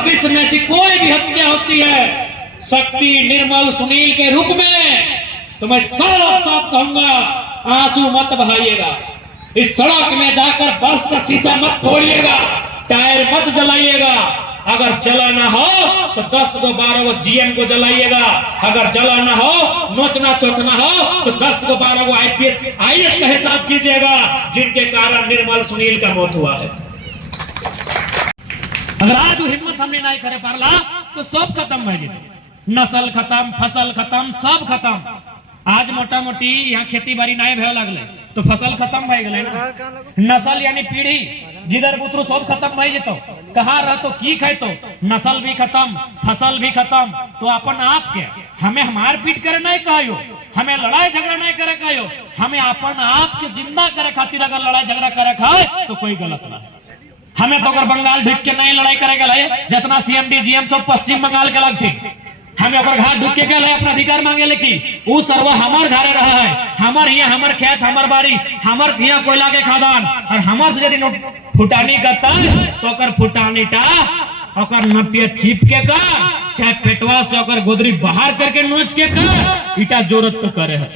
भविष्य में ऐसी कोई भी हत्या होती है शक्ति, निर्मल, सुनील के रूप में, तो मैं साफ साफ कहूंगा आंसू मत बहाइएगा। इस सड़क में जाकर बस का शीशा मत फोड़िएगा, टायर मत जलाइएगा। अगर चलाना हो तो 10 गो 12 गो जीएम को जलाइएगा। अगर जलाना हो, नोचना चोटना हो तो 10 गो 12 गो आईपीएस आईएएस का हिसाब कीजिएगा, जिनके कारण निर्मल सुनील का मौत हुआ है। अगर आज हिम्मत हमने नहीं करे पारला तो सब खत्म हो गए, नस्ल खत्म, फसल खत्म, सब खत्म। आज मोटा मोटी यहाँ खेती बाड़ी नहीं भय लगले तो फसल खत्म हो गए ना, नस्ल यानी पीढ़ी जिधर पुत्र सब खत्म हो जेतो, कहाँ रह तो की खाए तो नस्ल भी खत्म, फसल भी खत्म। तो अपन आप के हमें हमार पीट करे नहीं कहो, हमें लड़ाई झगड़ा नहीं करे कहो, हमें अपन आप के जिंदा करे खातिर अगर लड़ाई झगड़ा करे खाए तो कोई गलत ना। हमें तो अगर बंगाल ढुक के नहीं लड़ाई करे गए, जितना सीएमडी जीएम सब पश्चिम बंगाल के लग थी, हमें अगर घर ढुक के गए अपना अधिकार मांगे, लेकिन वो सर्व हमार घरे रहा है, हमार यहाँ हमार खेत, हमार बाड़ी, हमार यहाँ कोयला के खादान, और हमार से यदि फुटानी करता है तो अगर फुटानी टा अगर नटिया छिप के का चाहे पेटवा से अगर गोदरी बाहर करके नोच के का इटा जरूरत तो करे है।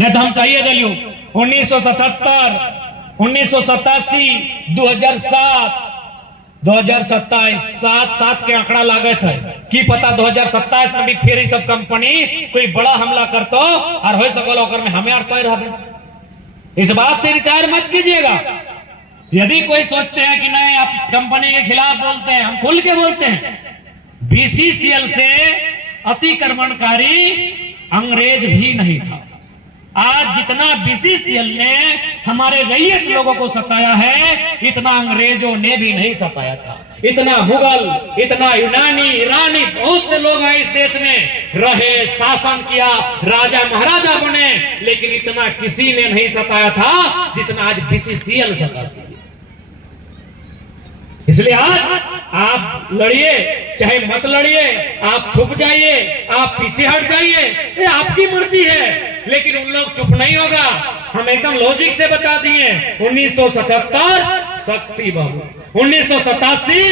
नहीं तो हम कहिए दिलियो 1977, 1987, 2007, 2027 7 के आंकड़ा लागत है कि पता 2027 में भी फिर ये सब कंपनी कोई बड़ा हमला करतो और हो सकल में हमें अड़ते रहे। इस बात से रिटायर मत कीजिएगा। यदि कोई सोचते हैं कि नहीं आप कंपनी के खिलाफ बोलते हैं, हम खुल के बोलते हैं। बीसीसीएल से अतिक्रमणकारी अंग्रेज भी नहीं था। आज जितना बीसीसीएल ने हमारे रईयत लोगों को सताया है, इतना अंग्रेजों ने भी नहीं सताया था। इतना मुगल, इतना यूनानी, ईरानी, बहुत से लोग हैं इस देश में रहे, शासन किया, राजा महाराजा बने, लेकिन इतना किसी ने नहीं सताया था जितना आज बीसीसीएल सताती है। इसलिए आज आप लड़िए चाहे मत लड़िए, आप छुप जाइए, आप पीछे हट जाइए, ये आपकी मर्जी है, लेकिन उन लोग चुप नहीं होगा। हम एकदम लॉजिक से बता दिए। 1977 शक्ति बाबू, 1987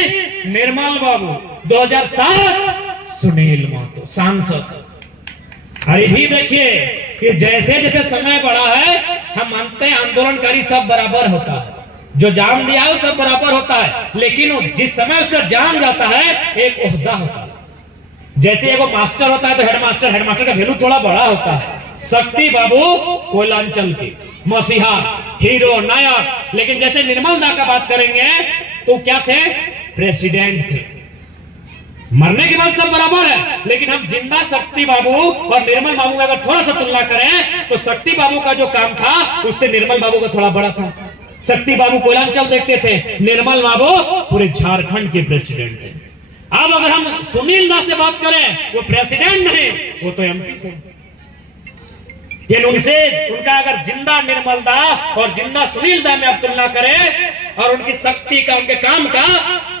निर्मल बाबू, 2007 सुनील महतो सांसद। अरे भी देखिए कि जैसे जैसे समय बढ़ा है, हम मानते हैं आंदोलनकारी सब बराबर होता है, जो जान दिया है सब बराबर होता है, लेकिन जिस समय उसका जान जाता है एक ओहदा होता है। जैसे एगो मास्टर होता है तो हेडमास्टर का वैल्यू थोड़ा बड़ा होता है। शक्ति बाबू कोयलांचल के मसीहा, हीरो, नायक, लेकिन जैसे निर्मल दा का बात करेंगे तो क्या थे? प्रेसिडेंट थे। मरने के बाद सब बराबर है, लेकिन हम जिंदा शक्ति बाबू और निर्मल बाबू का अगर थोड़ा सा तुलना करें तो शक्ति बाबू का जो काम था उससे निर्मल बाबू का थोड़ा बड़ा था। शक्ति बाबू कोयलांचल देखते थे, निर्मल बाबू पूरे झारखंड के प्रेसिडेंट थे। अब अगर हम सुनील दा से बात करें, वो प्रेसिडेंट नहीं, वो तो एमपी थे। ये उनसे उनका अगर जिंदा निर्मल दा और जिंदा सुनील दा में आप तुलना करें और उनकी शक्ति का, उनके काम का,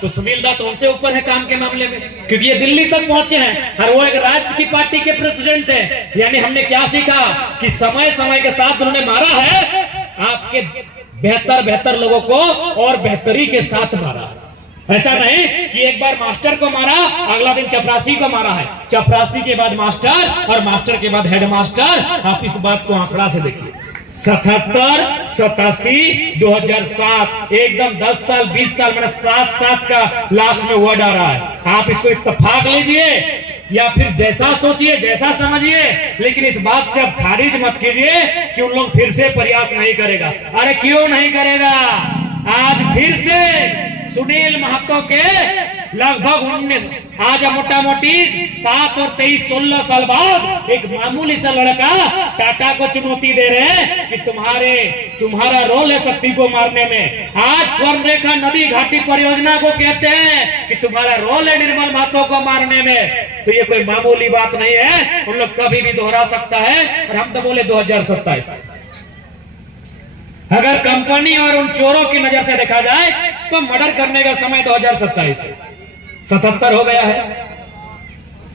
तो सुनील दा तो उनसे ऊपर है काम के मामले में, क्योंकि ये दिल्ली तक पहुंचे हैं और वो एक राज्य की पार्टी के प्रेसिडेंट थे। यानी हमने क्या सीखा कि समय समय के साथ उन्होंने मारा है आपके बेहतर लोगों को और बेहतरी के साथ मारा। ऐसा नहीं कि एक बार मास्टर को मारा, अगला दिन चपरासी को मारा है, चपरासी के बाद मास्टर और मास्टर के बाद हेडमास्टर। आप इस बात को आंकड़ा से देखिए, 77, 87, 2007, एकदम 10 साल 20 साल मैंने 7 का लास्ट में वर्ड आ रहा है। आप इसको इत्तेफाक लीजिए या फिर जैसा सोचिए, जैसा समझिए, लेकिन इस बात से आप खारिज मत कीजिए कि उन लोग फिर से प्रयास नहीं करेगा। अरे क्यों नहीं करेगा? आज फिर से सुनील महतो के लगभग 19 आज मोटा मोटी 7 और 23 16 साल बाद एक मामूली सा लड़का टाटा को चुनौती दे रहे हैं कि तुम्हारा रोल है शक्ति को मारने में। आज स्वर्ण रेखा नदी घाटी परियोजना को कहते हैं कि तुम्हारा रोल है निर्मल महतो को मारने में। तो ये कोई मामूली बात नहीं है, उन लोग कभी भी दोहरा सकता है। और हम तो बोले 2027। अगर कंपनी और उन चोरों की नजर से देखा जाए तो मर्डर करने का समय 2027 है। 77 हो गया है,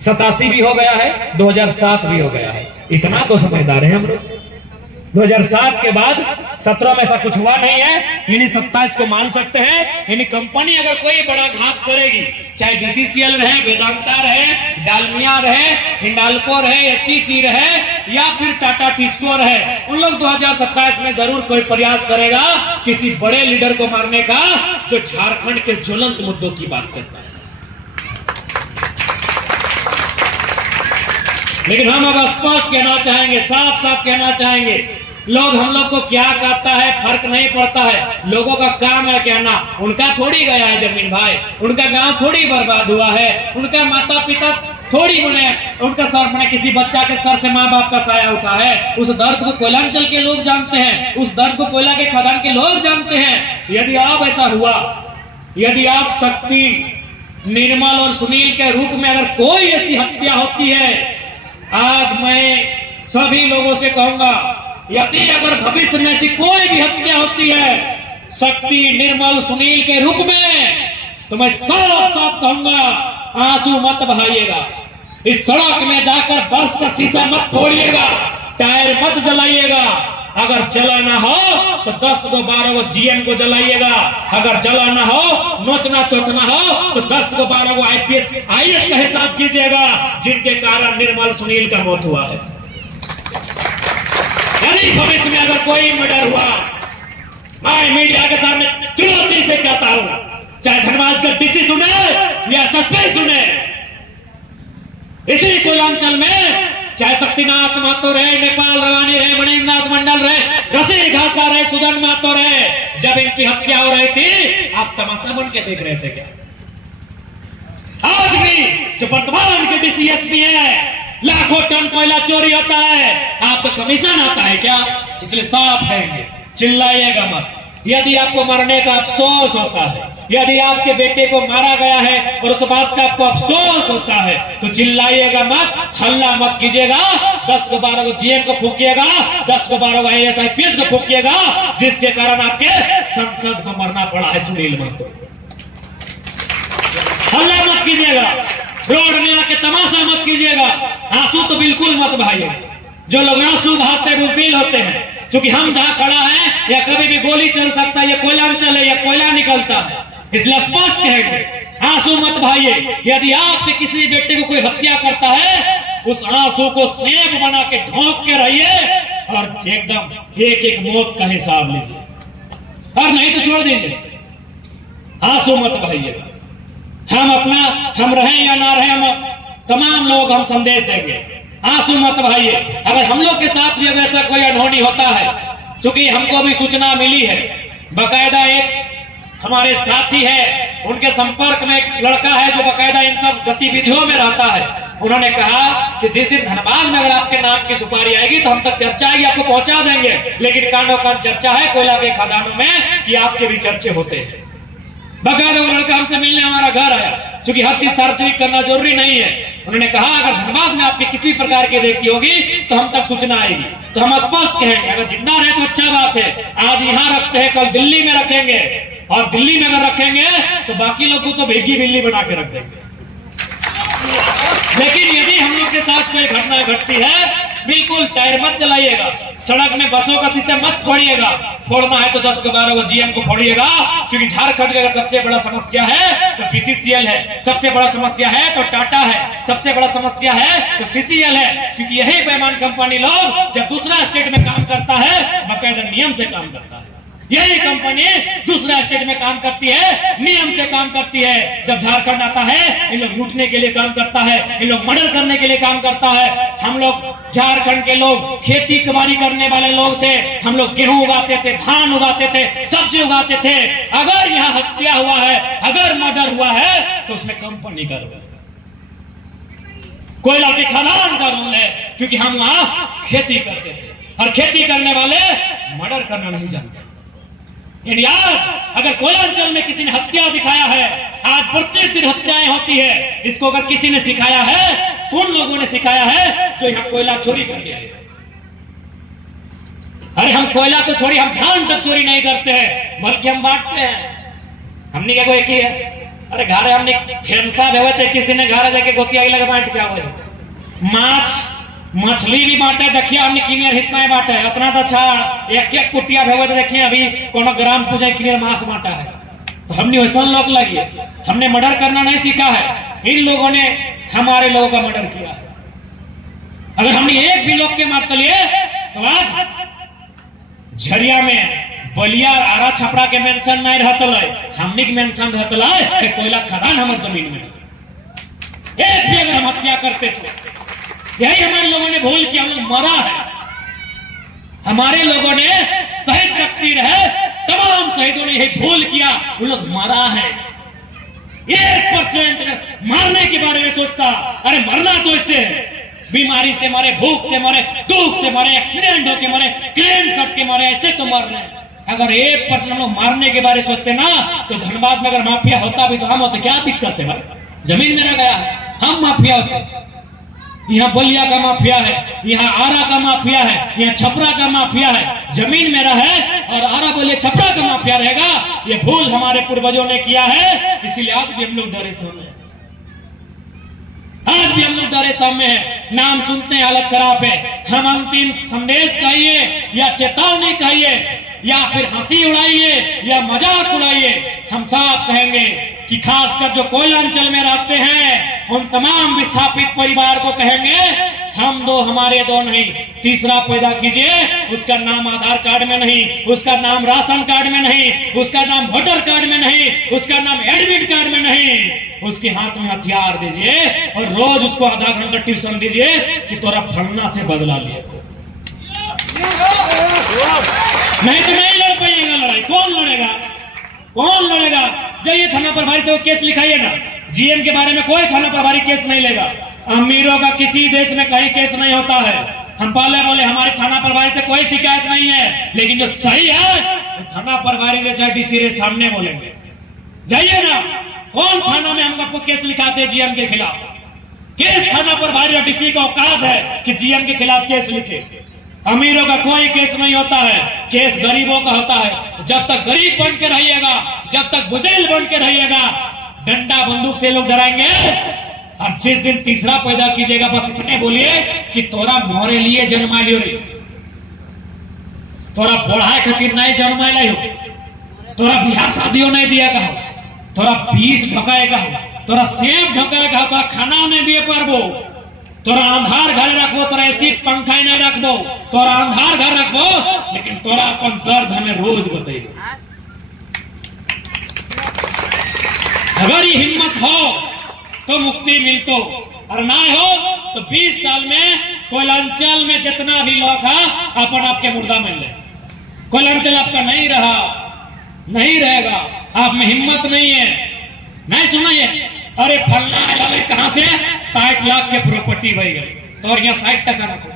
87 भी हो गया है, 2007 भी हो गया है। इतना तो समझदार है हम लोग। 2007 के बाद 17 में ऐसा कुछ हुआ नहीं है। इन्हीं 27 को मान सकते हैं। इन्हीं कंपनी अगर कोई बड़ा घात करेगी, चाहे बीसीसीएल रहे, वेदांता रहे, डालमिया रहे, हिंडाल्को रहे, एचईसी रहे या फिर टाटा टिस्को रहे, उन लोग 2027 में जरूर कोई प्रयास करेगा किसी बड़े लीडर को मारने का जो झारखंड के ज्वलंत मुद्दों की बात करता है। लेकिन हम अब स्पष्ट कहना चाहेंगे, साफ साफ कहना चाहेंगे, लोग हम लोग को क्या कहता है फर्क नहीं पड़ता है। लोगों का काम है कहना, उनका थोड़ी गया है जमीन भाई, उनका गांव थोड़ी बर्बाद हुआ है, उनका माता पिता थोड़ी बने, उनका सर बने, किसी बच्चा के सर से माँ बाप का साया उठा है। उस दर्द को कोयलांचल के लोग जानते हैं, उस दर्द को कोयला के खदान के लोग जानते हैं। यदि आप ऐसा हुआ, यदि आप शक्ति, निर्मल और सुनील के रूप में अगर कोई ऐसी हत्या होती है, आज मैं सभी लोगों से कहूंगा, यदि अगर भविष्य में ऐसी कोई भी हत्या होती है शक्ति, निर्मल, सुनील के रूप में, तो मैं साफ साफ कहूंगा, आंसू मत बहाइएगा, इस सड़क में जाकर बस का शीशा मत फोड़िएगा, टायर मत जलाइएगा। अगर जलाना हो तो 10 को 12 को जीएम को जलाइएगा, अगर जलाना हो, नोचना चोटना हो तो 10 को 12 को आईपीएस आईएएस का हिसाब कीजिएगा, जिनके कारण निर्मल सुनील का मौत हुआ है। यदि भविष्य में अगर कोई मर्डर हुआ, मैं मीडिया के सामने चुनौती से कहता हूं, चाहे धनबाद का डीसी सुने या सस्पेंस सुने, इसी कोयलांचल में चाहे शक्तिनाथ महतो रहे, नेपाल रवानी रहे, मणिनाथ मंडल रहे, रसी घासदा रहे, सुदन महतो रहे, जब इनकी हत्या हो रही थी आप तमाशा बन के देख रहे थे क्या? आज भी जो वर्तमान के डीसीएसपी है, लाखों टन कोयला चोरी होता है, आपका कमीशन आता है क्या? इसलिए साफ कहेंगे, चिल्लाइएगा मत। यदि आपको मरने का अफसोस होता है, यदि आपके बेटे को मारा गया है और उस बात का आपको अफसोस होता है, तो चिल्लाइएगा मत, हल्ला मत कीजिएगा, 10 को 12 को जीएम को फूकिएगा, 10 को 12 को आईएएस आईपीएस को फूकिएगा, जिसके कारण आपके संसद को मरना पड़ा है सुनील महतो। हल्ला मत कीजिएगा, रोड में आके तमाशा मत कीजिएगा, आंसू तो बिल्कुल मत बहाइएगा। जो लोग आंसू बहाते बुजदिल होते हैं, क्योंकि हम जहां खड़ा है या कभी भी गोली चल सकता है, या कोयलांचल है या कोयला निकलता है, इसलिए स्पष्ट कहेंगे, आंसू मत भाइए। यदि आपके किसी बेटे को कोई हत्या करता है, उस आंसू को सेब बना के ढोंक के रहिए और एकदम एक एक मौत का हिसाब लीजिए, और नहीं तो छोड़ दीजिए। आंसू मत भाइएगा। हम रहें या ना रहें, हम तमाम लोग हम संदेश देंगे, आंसू मत भाइए। अगर हम लोग के साथ भी अगर ऐसा कोई अनहोनी होता है, चूंकि हमको भी सूचना मिली है, बकायदा एक हमारे साथी है, उनके संपर्क में एक लड़का है जो बकायदा इन सब गतिविधियों में रहता है, उन्होंने कहा कि जिस दिन धनबाद में अगर आपके नाम की सुपारी आएगी तो हम तक चर्चा आएगी, आपको पहुंचा देंगे। लेकिन कानों कान चर्चा है कोयला के खदानों में कि आपके भी चर्चे होते हैं। बकायदा वो लड़का हमसे मिलने हमारा घर आया, क्योंकि हर चीज सार्वजनिक करना जरूरी नहीं है। उन्होंने कहा अगर धनबाद में आपकी किसी प्रकार की रेकी होगी तो हम तक सूचना आएगी। तो हम स्पष्ट कहेंगे, अगर जितना रहे तो अच्छा बात है, आज यहाँ रखते हैं, कल दिल्ली में रखेंगे, और दिल्ली में अगर रखेंगे तो बाकी लोग को तो भेगी बिल्ली बना के रख देंगे। लेकिन यदि हम लोग के साथ कोई घटना घटती है, बिल्कुल टायर मत जलाइएगा, सड़क में बसों का शीशा मत फोड़िएगा, फोड़ना है तो 10 को 12 को जीएम को फोड़िएगा, क्योंकि झारखंड की अगर सबसे बड़ा समस्या है तो बीसीसीएल है, सबसे बड़ा समस्या है तो टाटा है, सबसे बड़ा समस्या है तो सीसीएल है, क्योंकि यही बेईमान कंपनी लोग जब दूसरा स्टेट में काम करता है बकायदा नियम से काम करता है। यही कंपनी दूसरा स्टेट में काम करती है, नियम से काम करती है। जब झारखंड आता है इन लोग लूटने के लिए काम करता है, इन लोग मर्डर करने के लिए काम करता है। हम लोग झारखंड के लोग खेती कबाड़ी करने वाले लोग थे, हम लोग गेहूं उगाते थे, धान उगाते थे, सब्जी उगाते थे। अगर यहाँ हत्या हुआ है, अगर मर्डर हुआ है तो उसमें कंपनी का रोल है, कोयला के खदान का रोल है, क्योंकि हम वहां खेती करते थे, और खेती करने वाले मर्डर करना नहीं जानते। आज अगर कोयलांचल में किसी ने हत्या दिखाया है, आज प्रत्येक दिन हत्याएं होती है, इसको अगर किसी ने सिखाया है तो उन लोगों ने सिखाया है जो यहाँ कोयला चोरी करके आए। अरे हम कोयला तो छोड़ी, हम धान तक चोरी नहीं करते हैं, बल्कि हम बांटते हैं। हमने क्या कोई की है, अरे घरे हमने फेंसा भेवे थे, किस दिन घरे जाके गोतिया लगा बांट क्या हुए, मछली भी बांटे देखिए हमने किनेर हिस्सा बांटे इतना तो अच्छा एक एक कुटिया भेवे तो देखिए अभी कोनो ग्राम पूजा किनेर मांस बांटा है। तो हमने वैसा लोग लगी हमने मर्डर करना नहीं सीखा है, इन लोगों ने हमारे लोगों का मर्डर किया है। अगर हमने एक भी लोग के मार लिए तो आज झरिया में बलिया और आरा छपरा के मेंशन नहीं रहता, हमने के मेंशन रहता कोयला खदान हमारे जमीन में। एक भी अगर हम हत्या करते थे, यही हमारे लोगों ने भूल किया, हम लोग मरा है। हमारे लोगों ने शहीद शक्ति रहे, तमाम शहीदों ने यही भूल किया, वो लोग मरा है। 1% मारने के बारे में सोचता, अरे मरना तो इससे बीमारी से मरे, भूख से मरे, दुख से मरे, एक्सीडेंट होके मरे, क्लेम सट के मरे, ऐसे तो मर रहे हैं। अगर 1% हम लोग मारने के बारे में सोचते ना, तो धनबाद में अगर माफिया होता भी तो हम होते, क्या दिक्कत है भाई, जमीन में रह गया, हम माफिया होते। यहाँ बलिया का माफिया है, यहाँ आरा का माफिया है, यहाँ छपरा का माफिया है, जमीन में रहे और आरा बोले छपरा का माफिया रहेगा, ये भूल हमारे पूर्वजों ने किया है। इसीलिए आज भी हम लोग डरे सामने हैं, आज भी हम लोग डरे सामने हैं। नाम सुनते हैं हालत खराब है। हम अंतिम संदेश कहिए या चेतावनी कहिए या फिर हंसी उड़ाइए या मजाक उड़ाइए, हम साफ कहेंगे कि खासकर जो कोयलांचल में रहते हैं उन तमाम विस्थापित परिवार को कहेंगे, हम दो हमारे दो नहीं, तीसरा पैदा कीजिए। उसका नाम आधार कार्ड में नहीं, उसका नाम राशन कार्ड में नहीं, उसका नाम वोटर कार्ड में नहीं, उसका नाम एडमिट कार्ड में नहीं, उसके हाथ में हथियार दीजिए और रोज उसको आधा घंटा ट्यूशन दीजिए कि तोरा फलना से बदला लिए। नहीं तो नहीं लड़ पाइएगा लड़ाई। कौन लड़ेगा, कौन लड़ेगा? जाइए थाना प्रभारी से वो केस लिखाइए ना। जीएम के बारे में कोई थाना प्रभारी केस नहीं लेगा। अमीरों का किसी देश में कहीं केस नहीं होता है। हम पहले बोले हमारे थाना प्रभारी से कोई शिकायत नहीं है, लेकिन जो सही है तो थाना प्रभारी ने चाहे डीसी रे सामने बोलेंगे। जाइए ना, कौन थाना में हम आपको केस लिखाते हैं जीएम के खिलाफ? किस थाना प्रभारी और डीसी का औकात है कि जीएम के खिलाफ केस लिखे? अमीरों का कोई केस नहीं होता है, केस गरीबों का होता है। जब तक गरीब बन के रहिएगा, जब तक बुज़दिल बन के रहिएगा, डंडा बंदूक से लोग डराएंगे। और जिस दिन तीसरा पैदा कीजिएगा, बस इतने बोलिए कि तोरा मोरे लिए जन्मा लियो रे, तोरा पढ़ाई खातिर नहीं जन्मा लियो, तोरा बिहार शादियों नहीं दिया कहो, तोरा पीस ढकाएगा हो, तोरा सेब ढकाएगा, तोरा खाना नहीं दिए पारबो, तोरा अंधार घर रखबो, तोरा एसी पंखा नहीं रखबो, तोरा अंधार घर रखबो, लेकिन तोरा अपन दर्द हमें रोज बताइए। अगर ये हिम्मत हो तो मुक्ति मिलतो, और ना हो तो 20 साल में कोयलांचल में जितना भी लोग है अपन आपके मुर्दा मिल ले। कोयलांचल आपका नहीं रहा, नहीं रहेगा। आप में हिम्मत नहीं है। नहीं सुनाइए, अरे फलना वाले कहां से 60 लाख के प्रॉपर्टी बह गई, तो और यहाँ 60% रखो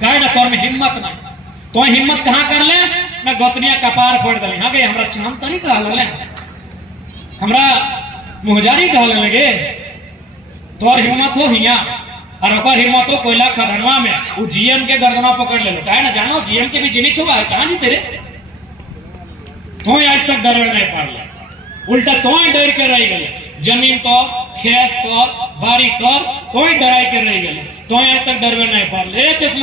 कहे ना, तोर में हिम्मत नहीं, तो हिम्मत कहां कर ले ना, गोतनिया कपार फोड़ दे। हाँ गए हमरा चाम तरी कहा ले, हमरा मुहजारी कहा लगे, तोर हिम्मत हो हिया और ओकर हिम्मत हो कोयला खदानवा में वो जीएम के गर्दना पकड़ ले लो। कहे ना, जानो जीएम के भी जिनी छुआ है, कहां जी तेरे, तो आज तक डर नहीं पार ले, उल्टा तो डर के रह गए। जमीन तो, खेत तो, बारी तो कोई डराई के रह गए, तो आज तक डरवे नहीं पार ले। चश्मा